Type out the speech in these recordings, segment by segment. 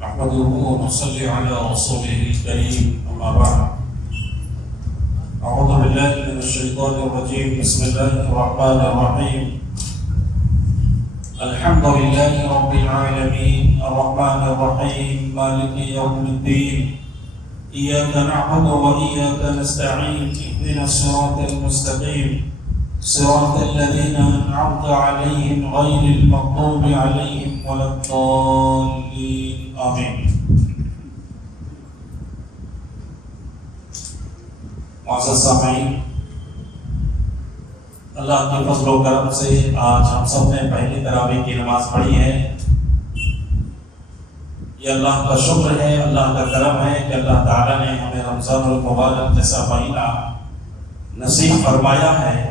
نحمده ونصلي على رسوله الكريم أما بعد. أعوذ بالله من الشيطان الرجيم. بسم الله الرحمن الرحيم. الحمد لله رب العالمين الرحمن الرحيم مالك يوم الدين. إياك نعبد وإياك نستعين. اهدنا الصراط المستقيم صراط الذين أنعمت عليهم غير المغضوب عليهم ولا الضالين آمين. معزز سامعین، اللہ کے فضل و کرم سے آج ہم سب نے پہلی تراویح کی نماز پڑھی ہے۔ یہ اللہ کا شکر ہے، اللہ کا کرم ہے کہ اللہ تعالیٰ نے ہمیں رمضان المبارک جیسا مہینہ نصیب فرمایا ہے۔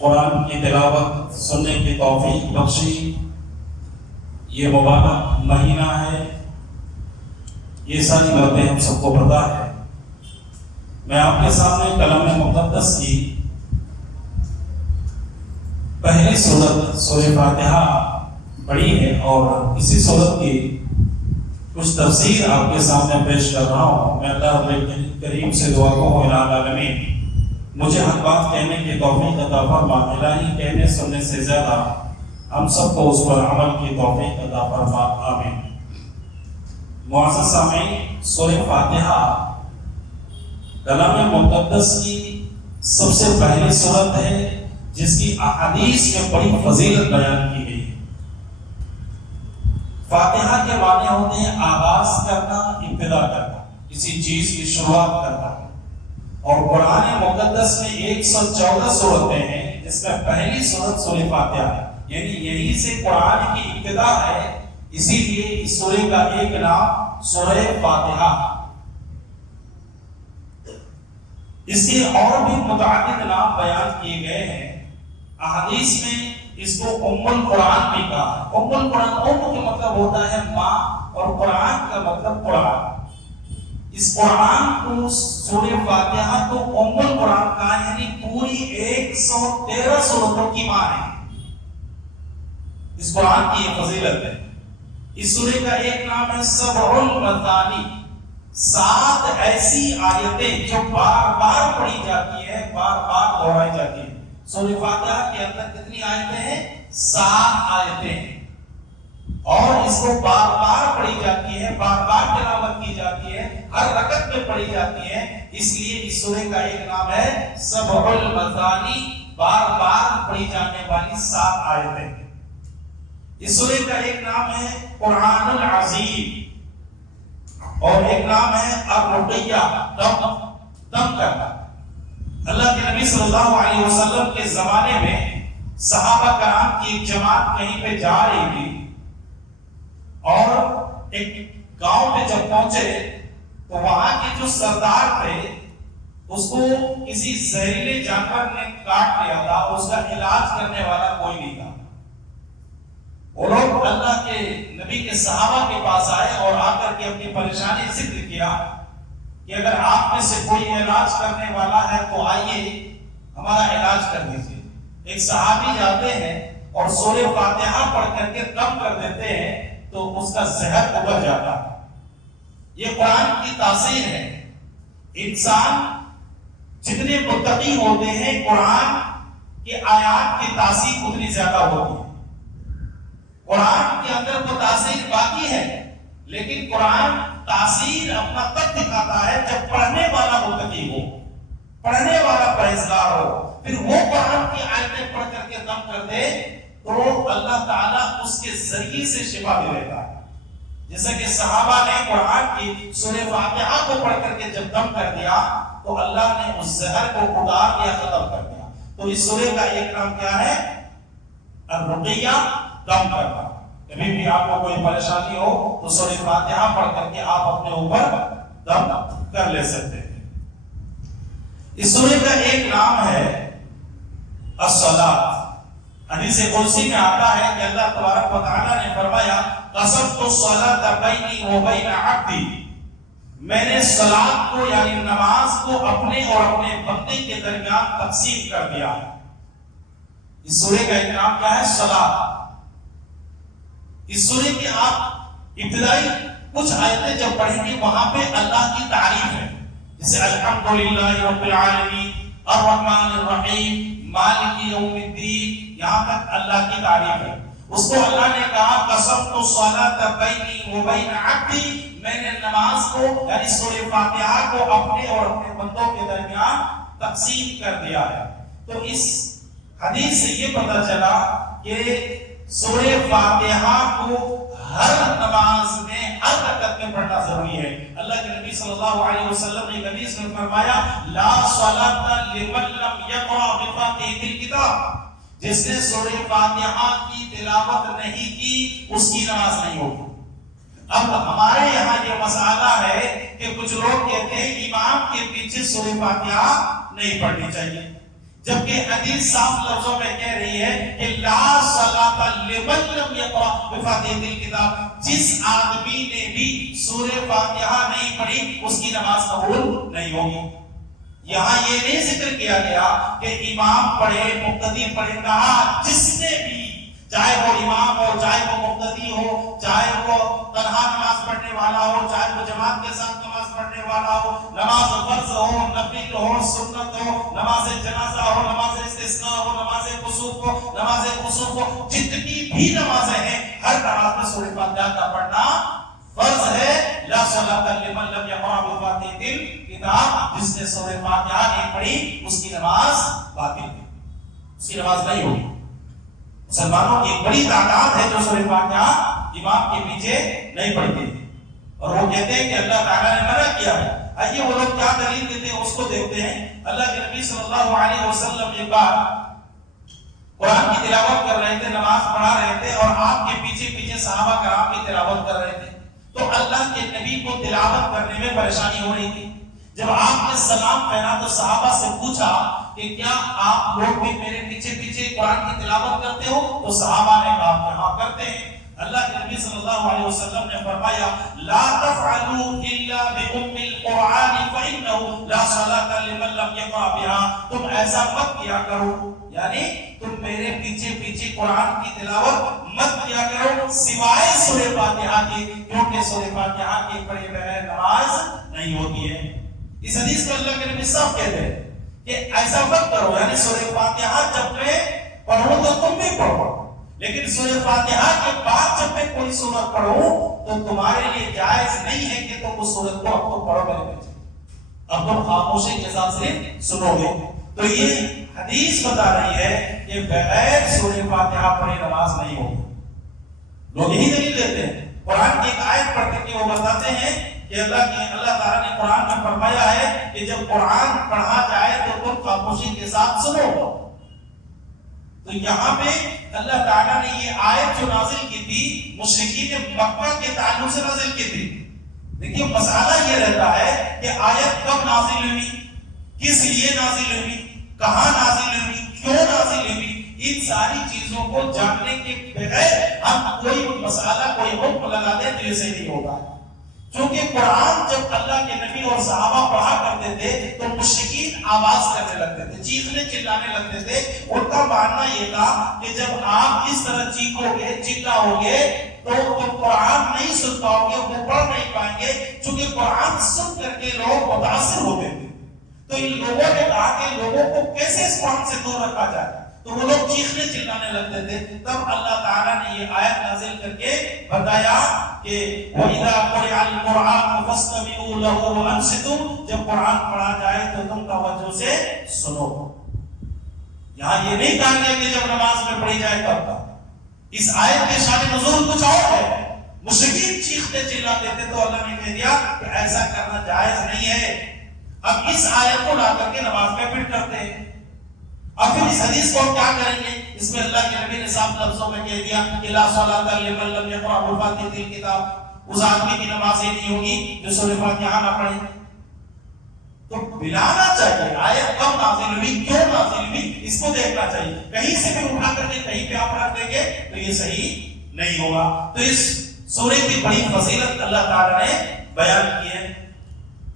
قرآن کی تلاوت سننے کی توفیق بخشی۔ یہ مبارک مہینہ ہے، یہ ساری باتیں ہم سب کو پتہ ہے۔ میں آپ کے سامنے کلام مقدس کی پہلی سورت سورہ فاتحہ پڑھی ہے اور اسی سورت کی کچھ تفسیر آپ کے سامنے پیش کر رہا ہوں۔ میں اللہ کریم سے دعا کروں الہ العالمین مجھے ہر بات کہنے کی توفیق عطا فرما۔ الہی کہنے سننے سے زیادہ ہم سب کو اس پر عمل کی توفیق عطا فرما، آمین۔ معزز سامعین، سورہ فاتحہ کلام مقدس کی سب سے پہلی سورت ہے جس کی احادیث میں بڑی فضیلت بیان کی گئی ہے۔ فاتحہ کے معنی ہوتے ہیں آغاز کرنا، ابتدا کرنا، کسی چیز کی شروعات کرنا۔ اور قرآن مقدس میں 114 سورتیں ہیں جس میں پہلی سورت سورہ فاتحہ ہے، یعنی یہی سے قرآن کی ابتدا ہے، اسی لیے اس سورہ کا ایک نام سورہ فاتحہ۔ اس کے اور بھی متعدد نام بیان کیے گئے ہیں۔ احادیث میں اس کو ام القرآن بھی کہا ہے۔ ام القرآن، ام کا مطلب ہوتا ہے ماں اور قرآن کا مطلب قرآن۔ اس قرآن کو سورہ فاتحہ کو ام القرآن کہا، یعنی پوری 113 سورتوں کی ماں ہے۔ اس قرآن کی یہ فضیلت ہے۔ اس سورہ کا ایک نام ہے سبع المثانی، 7 ایسی آیتیں جو بار بار پڑھی جاتی ہیں، بار بار دہرائی جاتی ہیں۔ سورہ فاتحہ کے اندر کتنی آیتیں ہیں؟ 7 آیتیں ہیں، اور اس کو بار بار پڑھی جاتی ہے، بار بار تلاوت کی جاتی ہے، ہر رکعت میں پڑھی جاتی ہے۔ اس لیے اس سورہ کا ایک نام ہے سبع المثانی، بار بار پڑھی جانے والی 7 آیتیں۔ اس سورہ کا ایک نام ہے قرآن العظیم، اور ایک نام ہے الرقیہ، دم کرنا۔ اللہ کے نبی صلی اللہ علیہ وسلم کے زمانے میں صحابہ کرام کی ایک جماعت کہیں پہ جا رہی تھی، اور ایک گاؤں میں جب پہنچے تو وہاں کے جو سردار تھے اس کو کسی زہریلے جانور نے کاٹ لیا تھا، اس کا علاج کرنے والا کوئی نہیں تھا۔ وہ لوگ اللہ کے نبی کے صحابہ کے پاس آئے اور آ کر کے اپنی پریشانی ذکر کیا کہ اگر آپ میں سے کوئی علاج کرنے والا ہے تو آئیے ہمارا علاج کر دیجیے۔ ایک صحابی جاتے ہیں اور سورہ فاتحہ پڑھ کر کے دم کر دیتے ہیں تو اس کا زہر ابھر جاتا ہے۔ یہ قرآن کی تاثیر ہے۔ انسان جتنے متقی ہوتے ہیں قرآن کے آیات کی تاثیر اتنی زیادہ ہوتی ہے۔ قرآن کے اندر وہ تاثیر باقی ہے، لیکن قرآن تاثیر اپنا تب دکھاتا ہے جب پڑھنے والا متقی ہو، پڑھنے والا پرہیزگار ہو۔ پھر وہ قرآن کی آیتیں پڑھ کر کے دم کر دے تو اللہ تعالیٰ اس کے ذریعے سے شفا دے دیتا ہے۔ جیسا کہ صحابہ نے قرآن کی سورہ فاتحہ کو پڑھ کر کے جب دم کر دیا تو اللہ نے اس زہر کو اتار دیا، ختم کر دیا۔ تو اس سورہ کا ایک نام کیا ہے؟ الرقیہ، دم کرنا۔ کبھی بھی آپ کو کوئی پریشانی ہو تو سورہ فاتحہ پڑھ کر کے آپ اپنے اوپر دم کر لے سکتے ہیں۔ اس سورہ کا ایک نام ہے الصلاۃ۔ حدیث قدسی میں آتا ہے کہ اللہ تبارک و تعالیٰ نے فرمایا قسمت الصلاۃ بینی و بین عبدی، میں نے صلاۃ کو یعنی نماز کو اپنے اور اپنے بندے کے درمیان تقسیم کر دیا۔ اس سورہ کا ایک نام کیا ہے؟ صلاۃ۔ اس سورے کی آپ ابتدائی کچھ آیتیں جب پڑھیں گے وہاں پہ اللہ کی تعریف ہے، جیسے الحمدللہ رب العالمین الرحمن الرحیم مالک یوم الدین، یہاں تک اللہ کی تعریف ہے۔ اس کو اللہ نے کہا قسمت الصلاۃ بینی و بین عبدی، میں نے نماز کو یعنی سورہ فاتحہ کو اپنے اور اپنے بندوں کے درمیان تقسیم کر دیا ہے۔ تو اس حدیث سے یہ پتہ چلا کہ سورہ فاتحہ کو ہر نماز میں ہر رکعت میں پڑھنا ضروری ہے۔ اللہ کے نبی صلی اللہ علیہ وسلم نے حدیث میں فرمایا لا صلاۃ لمن لم یقرأ بفاتحۃ الکتاب، جس نے سورہ فاتحہ کی تلاوت نہیں کی اس کی نماز نہیں ہوگی۔ اب ہمارے یہاں یہ مسئلہ ہے کہ کچھ لوگ کہتے ہیں امام کے پیچھے سورہ فاتحہ نہیں پڑھنی چاہیے، جبکہ حدیث صاف لفظوں میں کہہ رہی ہے کہ لا صلاۃ لمن لم یقرأ بفاتحۃ الکتاب، جس آدمی نے بھی سورہ فاتحہ نہیں پڑھی اس کی نماز قبول نہیں ہوگی۔ یہاں یہ نہیں ذکر کیا گیا کہ امام پڑھے مقتدی پڑھے، کہا جس نے بھی، چاہے وہ امام ہو، چاہے وہ مقتدی ہو، چاہے وہ تنہا نماز پڑھنے والا ہو، چاہے وہ جماعت کے ساتھ نماز پڑھنے والا ہو، نماز فرض ہو، نفل ہو، سنت ہو، نماز جنازہ ہو، نماز استسقاء ہو، نماز کسوف ہو، نماز کسوف ہو، جتنی بھی نمازیں ہیں ہر نماز میں سورہ فاتحہ کا پڑھنا فرض ہے۔ لا صلاۃ لمن لم یقرأ بفاتحۃ الکتاب، جس نے سورہ فاتحہ نہیں پڑھی اس کی نماز باطل ہے، اس کی نماز نہیں ہوگی۔ مسلمانوں کی ایک بڑی تعداد ہے جو سورہ فاتحہ امام کے پیچھے نہیں پڑھتے اور وہ کہتے ہیں کہ اللہ تعالیٰ نے منع کیا ہے۔ آئیے وہ لوگ کیا دلیل دیتے ہیں اس کو دیکھتے ہیں۔ اللہ کے نبی صلی اللہ علیہ وسلم ایک بار قرآن کی تلاوت کر رہے تھے، نماز پڑھا رہے تھے اور آپ کے پیچھے پیچھے صحابہ کرام کی تلاوت کر رہے تھے، تو اللہ کے نبی کو تلاوت کرنے میں پریشانی ہو رہی تھی۔ جب آپ نے سلام پہنا تو صحابہ سے پوچھا کہ کیا آپ لوگ بھی میرے پیچھے پیچھے قرآن کی تلاوت کرتے ہو؟ تو صحابہ نے کہا کہ ہاں کرتے ہیں۔ اللہ کے نبی صلی اللہ علیہ وسلم نے فرمایا لا تفعلوا الا بام القرآن فانه لا صلاة لمن لم يقرأ بها، تم ایسا مت کیا کرو، یعنی تم میرے پیچھے پیچھے قرآن کی تلاوت مت کیا کرو سوائے سورہ فاتحہ کی، کیونکہ سورہ فاتحہ کے پڑھے بغیر نماز نہیں ہوتی ہے۔ اس حدیث کو اللہ کے نبی صاحب کہتے ہیں کہ ایسا مت کرو، یعنی سورہ فاتحہ جب میں پڑھوں تو تم بھی پڑھو، لیکن سورہ فاتحہ کے بعد جب میں کوئی سورت پڑھوں تو تمہارے لیے جائز نہیں ہے کہ تم اس سورت کو اب تو پڑھو میرے پیچھے، اب تم خاموشی کے ساتھ سے سنو گے۔ تو یہ حدیث بتا رہی ہے کہ بغیر سورہ فاتحہ پڑھے نماز نہیں ہوگی۔ لوگ یہی دلیل دیتے ہیں، قرآن کی ایک آیت پڑھتے کہ وہ بتاتے ہیں کہ اللہ تعالیٰ نے قرآن میں فرمایا ہے کہ جب قرآن پڑھا جائے تو تم خاموشی کے ساتھ سنو۔ تو یہاں پہ اللہ تعالیٰ نے یہ آیت جو نازل کی تھی مشرکین مکہ کے تعلق سے نازل کی تھی۔ دیکھیے مسئلہ یہ رہتا ہے کہ آیت کب نازل ہوئی، کس لیے نازل ہوئی، کہاں نازل ہوئی، کیوں نازل ہوئی، ان ساری چیزوں کو جاننے کے بغیر ہم کوئی مسئلہ کوئی حکم لگا دیں تو یہ صحیح نہیں ہوگا۔ چونکہ قرآن جب اللہ کے نبی اور صحابہ پڑھا کرتے تھے تو مشرکین آواز کرنے لگتے تھے، چیخنے چلانے لگتے تھے۔ ان کا ماننا یہ تھا کہ جب آپ اس طرح چیخو گے چلاؤ گے تو تم قرآن نہیں سن پاؤ گے، وہ پڑھ نہیں پائیں گے، چونکہ قرآن سن کر کے لوگ متاثر ہوتے تھے۔ تو ان لوگوں نے کہا کہ لوگوں کو کیسے اس قرآن سے دور رکھا جائے، تو وہ لوگ چیخنے چلانے لگتے تھے۔ تب اللہ تعالیٰ نے یہ آیت نازل کر کے بتایا کہ وَإِذَا قُرِئَ الْقُرْآنُ فَاسْتَمِعُوا لَهُ وَأَنصِتُوا، جب قرآن پڑھا جائے تو تم توجہ سے سنو۔ یہاں یہ نہیں کہا گیا کہ جب نماز میں پڑھی جائے تب کا، اس آیت کے شان نزول کچھ اور ہے۔ مشرکین چیختے چلاتے تھے تو اللہ نے کہہ دیا کہ ایسا کرنا جائز نہیں ہے۔ اب اس آیت کو لا کر کے نماز میں فٹ کرتے ہیں۔ اب پھر اس حدیث کو کیا کریں گے؟ اس میں اللہ کے نبی نے صاف لفظوں میں کہہ دیا کہ لا صلاۃ لمن لم یقرأ بفاتحۃ الکتاب، اس آدمی کی نماز ہی نہیں ہوگی جو سورہ فاتحہ نہ پڑھے۔ تو بلانا چاہیے آیت کب نازل ہوئی، کیوں نازل ہوئی، اس کو دیکھنا چاہیے۔ کہیں سے بھی اٹھا کر کے کہیں پہ آپ رکھ دیں گے تو یہ صحیح نہیں ہوگا۔ تو اس سورے کی بڑی فضیلت اللہ تعالیٰ نے بیان کی ہے۔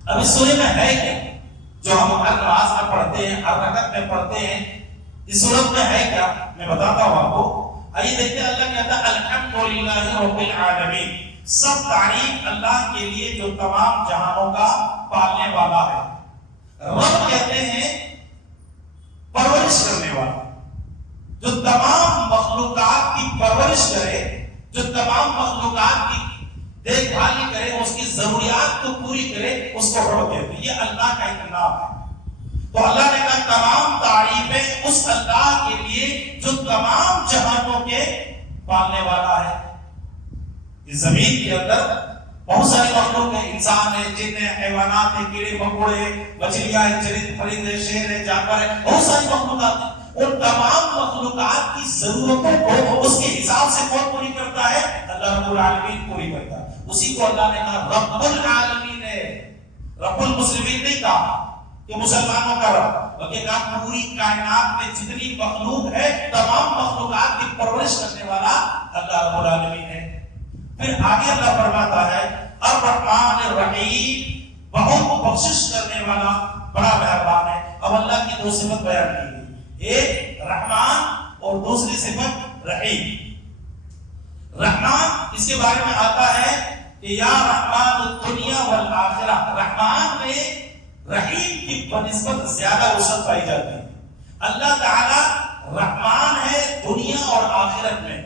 اب اس سورے میں ہے کیا جو ہم ہر نماز میں پڑھتے ہیں، ہر رکعت میں پڑھتے ہیں، اس صورت میں ہے کیا میں بتاتا ہوں آپ کو۔ آئیے دیکھتے ہیں اللہ کہتا ہے الحمدللہ رب العالمین، سب تعریف اللہ کے لیے جو تمام جہانوں کا پالنے والا ہے۔ رب کہتے ہیں پرورش کرنے والا، جو تمام مخلوقات کی پرورش کرے، جو تمام مخلوقات کی دیکھ بھال کرے، اس کی ضروریات کو پوری کرے، اس کو رب کہتے ہیں۔ یہ اللہ کا ایک نام ہے۔ تو اللہ نے کہا تمام تعریفیں اس اللہ کے لیے جو تمام جہانوں کے پالنے والا ہے۔ اس زمین کے اندر بہت سارے مخلوق ہیں، انسان ہے، جن ہیں، حیوانات ہیں، کیڑے مکوڑے، مچھلیاں ہیں، چرند پرندے، شیر ہیں، جانور ہیں، بہت ساری مخلوقات ہیں۔ ان تمام مخلوقات کی ضرورتوں کو اس کے حساب سے کون پوری کرتا ہے؟ اللہ رب العالمین پوری کرتا ہے۔ اسی کو اللہ نے کہا رب العالمین ہے، رب المسلمین نہیں کہا کہ مسلمانوں کا رب، بلکہ کہا پوری کائنات میں جتنی مخلوق ہے تمام مخلوقات کی پرورش کرنے والا اللہ رب العالمین ہے۔ پھر آگے اللہ فرماتا ہے الرحمن الرحیم، بہت بخشش کرنے والا، بڑا مہربان ہے۔ اب اللہ کی دو صفت بیان کی گئی، ایک رحمان اور دوسری صفت رحیم۔ رحمان اس کے بارے میں آتا ہے کہ یا رحمان الدنیا والآخرہ، رحمان میں رحیم کی بنسبت زیادہ وسعت پائی جاتی ہے۔ اللہ تعالی رحمان ہے دنیا اور آخرت میں،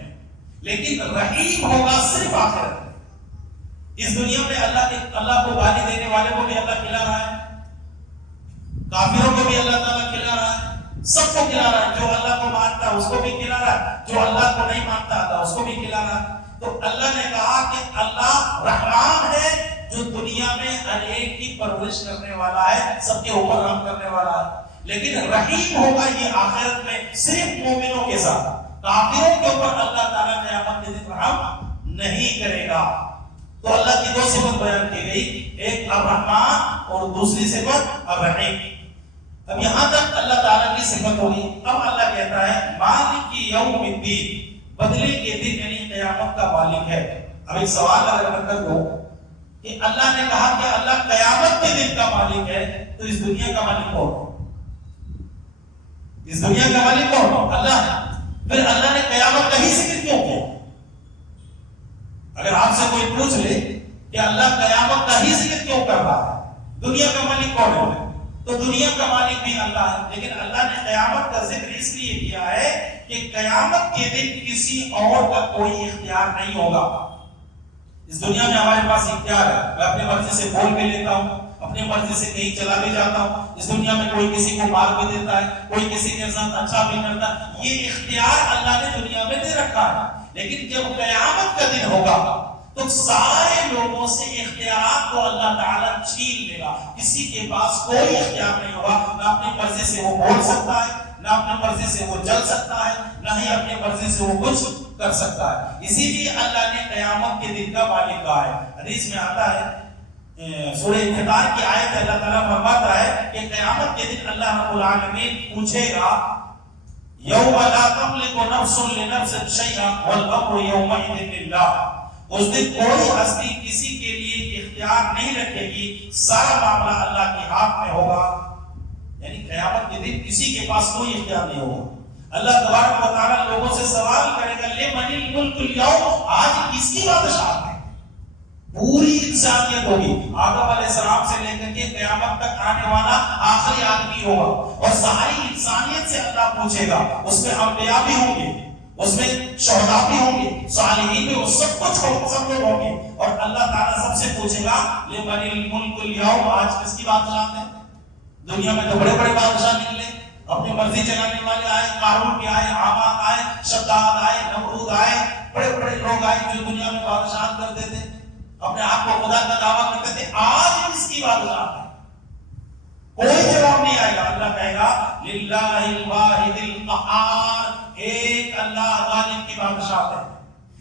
لیکن رحیم ہوگا صرف آخرت میں۔ اس دنیا میں اللہ کو گالی دینے والے کو بھی اللہ کھلا رہا ہے، کافروں کو بھی اللہ تعالیٰ کھلا رہا ہے، سب کو کھلا رہا ہے۔ جو اللہ کو مانتا ہے اس کو بھی کھلا رہا ہے، جو اللہ کو نہیں مانتا اللہ اس کو بھی کھلا رہا ہے۔ تو اللہ نے کہا کہ اللہ رحمان ہے جو دنیا میں ہر ایک کی پرورش کرنے والا ہے، سب کے اوپر رحم کرنے والا ہے، لیکن رحیم ہوگا یہ آخرت میں صرف مومنوں کے ساتھ، کافروں کے اوپر اللہ تعالیٰ قیامت کے دن رحم نہیں کرے گا۔ تو اللہ کی دو صفت بیان کی گئی، ایک الرحمان اور دوسری صفت الرحیم۔ اب یہاں تک اللہ تعالیٰ کی صفت ہوگی۔ اب اللہ کہتا ہے مالک یوم الدین، بدلے کے دن یعنی قیامت کا مالک ہے۔ اب ایک سوال اگر میں کر دوں کہ اللہ نے کہا کہ اللہ قیامت کے دن کا مالک ہے، تو اس دنیا کا مالک کون؟ اس دنیا کا مالک کون؟ اللہ ہے۔ پھر اللہ نے قیامت کا ہی ذکر کیوں کیا؟ اگر آپ سے کوئی پوچھ لے کہ اللہ قیامت کا ہی ذکر کیوں کر رہا ہے، دنیا کا مالک کون ہے؟ تو دنیا کا مالک بھی اللہ ہے، لیکن اللہ نے قیامت کا ذکر اس لیے کیا ہے کہ قیامت کے دن کسی اور کا کوئی اختیار نہیں ہوگا۔ اس دنیا میں ہمارے پاس اختیار ہے، میں اپنی مرضی سے بول بھی لیتا ہوں، اپنی مرضی سے کہیں چلا بھی جاتا ہوں۔ اس دنیا میں کوئی کسی کو مار بھی دیتا ہے، کوئی کسی کے ساتھ اچھا بھی کرتا ہے، یہ اختیار اللہ نے دنیا میں دے رکھا ہے۔ لیکن جب قیامت کا دن ہوگا تو سارے لوگوں سے اختیارات کو اللہ تعالیٰ چھین لے گا، کسی کے پاس کوئی اختیار نہیں ہوگا، نہ اپنی مرضی سے وہ بول سکتا ہے، نہ اپنی مرضی سے وہ جل سکتا ہے، نہ ہی اپنی مرضی سے وہ کچھ کر سکتا ہے۔ اسی لیے اللہ نے قیامت کے دن کا مالک کہا ہے۔ حدیث میں آتا ہے سورہ انفطار کی آیت اللہ تعالیٰ فرماتا ہے کہ قیامت کے دن اللہ رب العالمین پوچھے گا یوم لا تملک نفس لنفس شیئا والامر یومئذ للہ، اس دن کوئی ہستی کسی کے لیے اختیار نہیں رکھے گی، سارا معاملہ اللہ کے ہاتھ میں ہوگا۔ یعنی قیامت کے دن کسی کے پاس کوئی اختیار نہیں ہوگا۔ اللہ تبارک و تعالیٰ لوگوں سے سوال کرے گا لمن الملک اليوم، آج کس کی بادشاہت ہے؟ پوری انسانیت ہوگی، آدم علیہ السلام سے لے کر کے قیامت تک آنے والا آخری آدمی ہوگا، اور ساری انسانیت سے اللہ پوچھے گا۔ اس میں انبیاء بھی ہوں گے، اس میں شہداء بھی ہوں گے، صالحین بھی، وہ سب کچھ سب لوگ ہوں گے، اور اللہ تعالیٰ سب سے پوچھے گا لمن الملک اليوم، آج کس کی بادشاہت ہے؟ دنیا میں تو بڑے بڑے بادشاہ نکلے، اپنی مرضی چلانے والے آئے، قارون کے آئے، حامان آئے، شداد آئے، نمرود آئے، بڑے بڑے لوگ آئے جو دنیا میں بادشاہت کرتے تھے، اپنے آپ کو خدا کا دعویٰ کرتے تھے۔ آج کس کی بادشاہت ہے؟ کوئی جواب نہیں آئے گا۔ اللہ کہے گا للہ الواحد القہار، ایک اللہ غالب کی بادشاہت ہے۔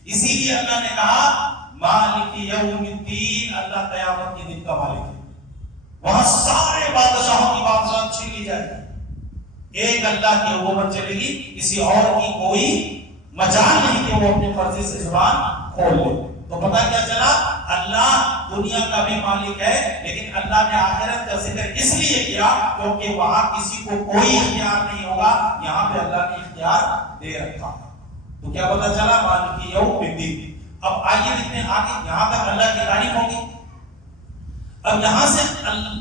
اسی لیے اللہ نے کہا مالک یوم الدین، اللہ قیامت کے دن کا مالک ہے۔ وہاں سارے بادشاہوں کی بادشاہت چھین لی جائے گی، ایک اللہ کی حکومت چلے گی، کسی اور کی کوئی مجال نہیں کہ وہ اپنے فرضی سے زبان کھول لے۔ تو پتہ کیا چلا؟ اللہ دنیا کا بھی مالک ہے، لیکن اللہ نے آخرت کا ذکر اس لیے کیا کیونکہ وہاں کسی کو کوئی اختیار نہیں ہوگا، یہاں پہ اللہ نے اختیار دے رکھا۔ تو کیا پتا چلا؟ مالک یوم الدین۔ اب آئیے دیکھتے ہیں آگے، یہاں تک اللہ کی تعریف ہوگی۔ اب یہاں سے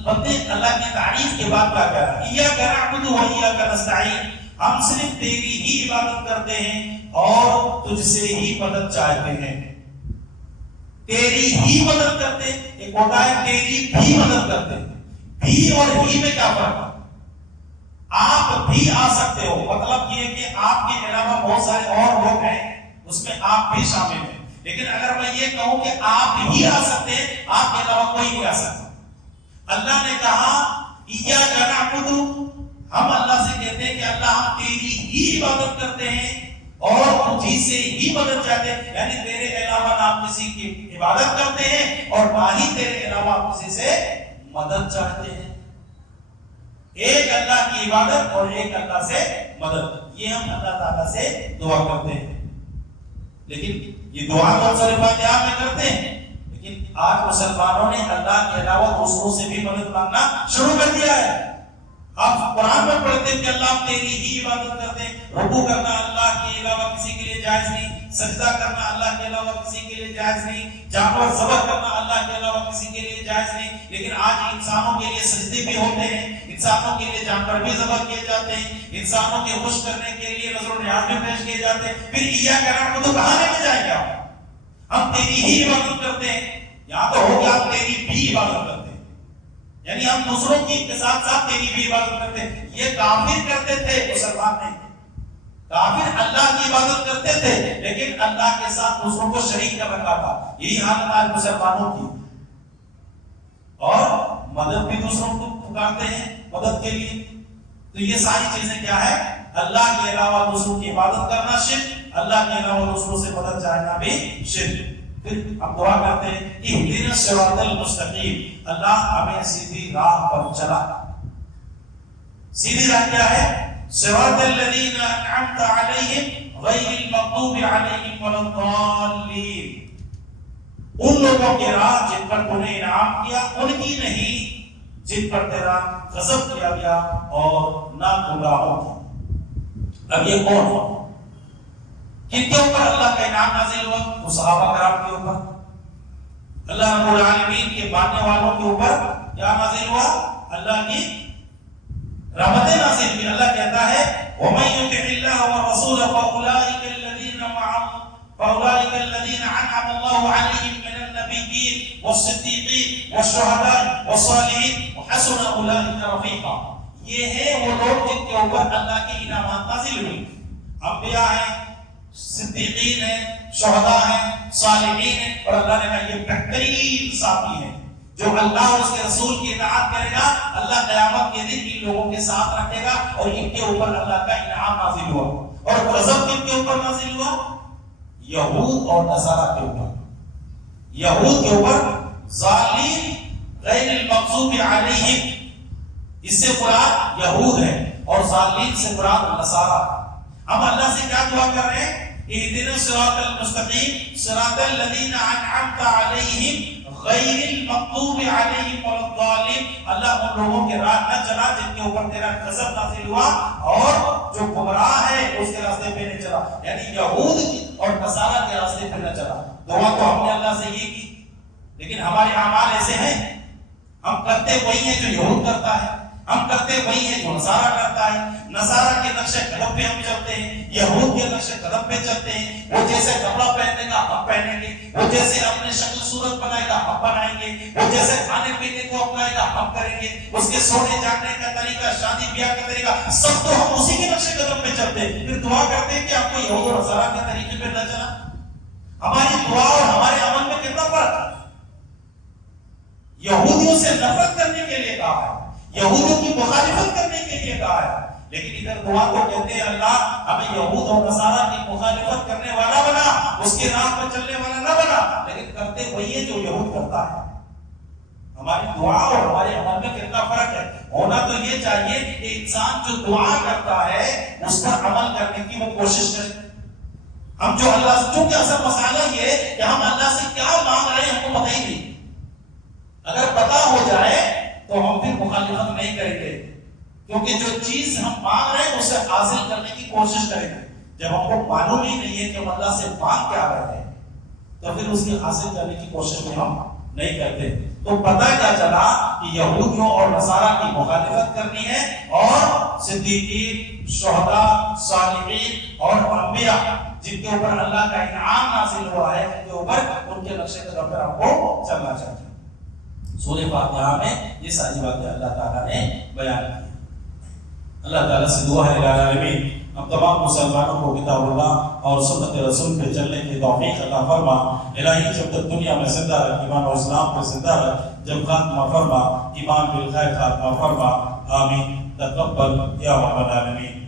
بندے اللہ کی تعریف کے بعد کیا کہہ رہا ہے؟ ایاک نعبد و ایاک نستعین، ہم صرف تیری ہی عبادت کرتے ہیں اور تجھ سے ہی مدد چاہتے ہیں۔ تیری ہی مدد کرتے، ایک ہوتا ہے تیری بھی مدد کرتے، بھی اور ہی میں کیا فرق ہے؟ آپ بھی آ سکتے ہو، مطلب یہ کہ آپ کے علاوہ بہت سارے اور لوگ ہیں، اس میں آپ بھی شامل ہیں۔ لیکن اگر میں یہ کہوں کہ آپ ہی آ سکتے ہیں، آپ کے علاوہ کوئی نہیں آ سکتا۔ اللہ نے کہا ایاک نعبد، ہم اللہ سے کہتے ہیں کہ اللہ ہم تیری ہی عبادت کرتے ہیں اور تجھ سے ہی مدد چاہتے ہیں، یعنی تیرے علاوہ نہ کسی کی عبادت کرتے ہیں اور نہ ہی تیرے علاوہ کسی سے مدد چاہتے ہیں۔ ایک اللہ کی عبادت اور ایک اللہ سے مدد، یہ ہم اللہ تعالیٰ سے دعا کرتے ہیں۔ لیکن یہ دعا تو سورہ فاتحہ میں کرتے ہیں، لیکن آج مسلمانوں نے اللہ کے علاوہ دوسروں سے بھی مدد مانگنا شروع کر دیا ہے۔ آپ قرآن میں پڑھتے ہیں کہ اللہ تیری ہی عبادت کرتے ہیں، رکوع کرنا اللہ کے علاوہ کسی کے لیے جائز نہیں، سجدہ کرنا اللہ کے علاوہ کسی کے لیے جائز نہیں، جانور ذبح کرنا اللہ کے علاوہ کسی کے لیے جائز نہیں۔ لیکن آج انسانوں کے لیے سجدے بھی ہوتے ہیں، انسانوں کے لیے جانور بھی ذبح کیے جاتے ہیں، انسانوں کے خوش کرنے کے لیے نذر و نیاز بھی پیش کیے جاتے ہیں۔ پھر ایاک نعبد کہاں لے کے جائیں گے آپ؟ ہم تیری ہی عبادت کرتے ہیں، یہاں تو ہو گیا ہم تیری بھی عبادت کرتے ہیں، یعنی ہم دوسروں کی کے ساتھ ساتھ تیری بھی عبادت کرتے ہیں۔ یہ کافر کرتے تھے، مسلمان نہیں۔ کافر اللہ کی عبادت کرتے تھے لیکن اللہ کے ساتھ دوسروں کو شریک کر رکھا تھا۔ یہی حالت آج مسلمانوں کی، اور مدد بھی دوسروں کو پکارتے ہیں مدد کے لیے۔ تو یہ ساری چیزیں کیا ہے؟ اللہ کے علاوہ دوسروں کی عبادت کرنا شرک، اللہ کے علاوہ دوسروں سے مدد چاہنا بھی شرک۔ پھر ہم دعا کرتے ہیں اہدنا الصراط المستقیم، اللہ ہمیں سیدھی راہ پر چلا۔ سیدھی راہ کیا ہے؟ صراط الذین انعمت علیہم غیر المغضوب علیہم ولا الضالین، ان لوگوں کی راہ جن پر تو نے انعام کیا، ان کی نہیں جن پر تیرا غضب کیا گیا اور نہ گمراہوں کی۔ اب یہ کون ہو؟ کن کے اوپر اللہ کا انعام نازل ہوا؟ وہ صحابہ کرام کے اوپر، اللہ رب العالمین کے ماننے والوں کے اوپر کیا نازل ہوا؟ اللہ کی رحمتیں نازل ہوئی۔ اللہ کہتا ہے وَمَن يُطِعِ اللَّهَ وَالرَّسُولَ فَأُولَٰئِكَ الَّذِينَ أَنْعَمَ اللَّهُ عَلَيْهِم مِّنَ النَّبِيِّينَ وَالصِّدِّيقِينَ وَالشُّهَدَاءِ وَالصَّالِحِينَ وَحَسُنَ أُولَٰئِكَ رَفِيقًا۔ یہ ہیں وہ لوگ جن کے اوپر اللہ کی انعامات نازل ہوئی، انبیاء ہیں، صدیقین ہیں، شہداء ہیں، صالحین ہیں، اور اللہ نے کہا یہ بہترین ساتھی ہیں۔ جو اللہ اور اس کے رسول کی اطاعت کرے گا، اللہ قیامت کے دن ان لوگوں کے ساتھ رکھے گا، اور ان کے اوپر اللہ کا انعام نازل ہوا۔ اور غضب کن کے اوپر نازل ہوا؟ یہود اور نصارہ کے اوپر۔ یہود کے اوپر ضالین غیر المغضوب علیہم، اس سے مراد یہود ہے، اور ضالین سے مراد نصارہ۔ ہم اللہ سے کیا دعا کر رہے ہیں؟ اہدنا الصراط المستقیم صراط الذین انعمت علیہم غیر المغضوب علیہم ولا الضالین، اللہ ان لوگوں کے راہ نہ چلا جن کے اوپر تیرا غضب نازل ہوا اور جو گمراہ ہے اس کے راستے پہ نہ چلا، یعنی یہود اور نصارہ کے راستے پہ نہ چلا۔ دعا تو ہم نے اللہ سے یہ کی، لیکن ہمارے اعمال ایسے ہیں، ہم کرتے وہی ہیں جو یہود کرتا ہے، ہم کرتے وہی ہیں جو نصارہ کرتا ہے۔ نصارہ کے نقش قدم پہ ہم چلتے ہیں، یہود کے نقش قدم پہ چلتے ہیں۔ وہ جیسے کپڑا پہننے کا ہم پہنیں گے، وہ جیسے اپنے شکل صورت بنائے گا ہم بنائیں گے، وہ جیسے کھانے پینے کو اپنائے گا ہم کریں گے، اس کے سونے جاگنے کا طریقہ، شادی بیاہ کا طریقہ، سب تو ہم اسی کے نقش قدم پہ چلتے ہیں۔ پھر دعا کرتے ہیں کہ آپ کو یہود اور نصارہ کے طریقے پہ نہ چلا۔ ہماری دعا اور ہمارے عمل میں کتنا فرق ہے؟ یہودیوں سے نفرت کرنے کے لیے کہا ہے، یہودیوں کی مخالفت کرنے کے لیے کہا ہے، لیکن ادھر دعا کو کہتے ہیں اللہ ہمیں یہود اور نصارہ کی مخالفت کرنے والا بنا، اس کے راہ پر چلنے والا نہ بنا، لیکن کرتے وہی ہے جو یہود کرتا ہے۔ ہماری دعا اور ہمارے عمل میں کتنا فرق ہے؟ ہونا تو یہ چاہیے کہ انسان جو دعا کرتا ہے اس پر عمل کرنے کی وہ کوشش کرے۔ ہم جو اللہ سے، چونکہ اصل مسئلہ یہ ہے کہ ہم اللہ سے کیا مانگ رہے ہیں ہم کو پتہ ہی نہیں، اگر پتہ ہو جائے تو ہم پھر مخالفت نہیں کریں گے، کیونکہ جو چیز ہم مانگ رہے ہیں اسے حاصل کرنے کی کوشش کریں گے۔ جب ہم کو معلوم ہی نہیں ہے کہ ہم اللہ سے مانگ کیا رہے ہیں تو پھر اس کی حاصل کرنے کی کوشش میں ہم نہیں کرتے. تو پتہ کیا چلا کہ یہودیوں اور نصارہ کی مخالفت کرنی ہے اور صدیقین، شہداء، صالحین اور انبیاء جن کے اوپر اللہ کا انعام نازل ہوا ہے، جن کے اوپر ان کے نقشے قدم پر ہم کو چلنا چاہیے. سورہ فاتحہ میں یہ ساری باتیں اللہ تعالیٰ نے بیان کی. اللہ تعالیٰ سے دعا ہے الہ العالمین ہم تمام مسلمانوں کو کتاب اللہ اور سنت رسول پہ چلنے کی توفیق عطا فرما. الہی جب تک دنیا میں زندہ رکھ ایمان اور اسلام پہ زندہ رکھ، جب خاتمہ فرما ایمان بالخیر خاتمہ فرما. آمین. تقبل یا رب العالمین.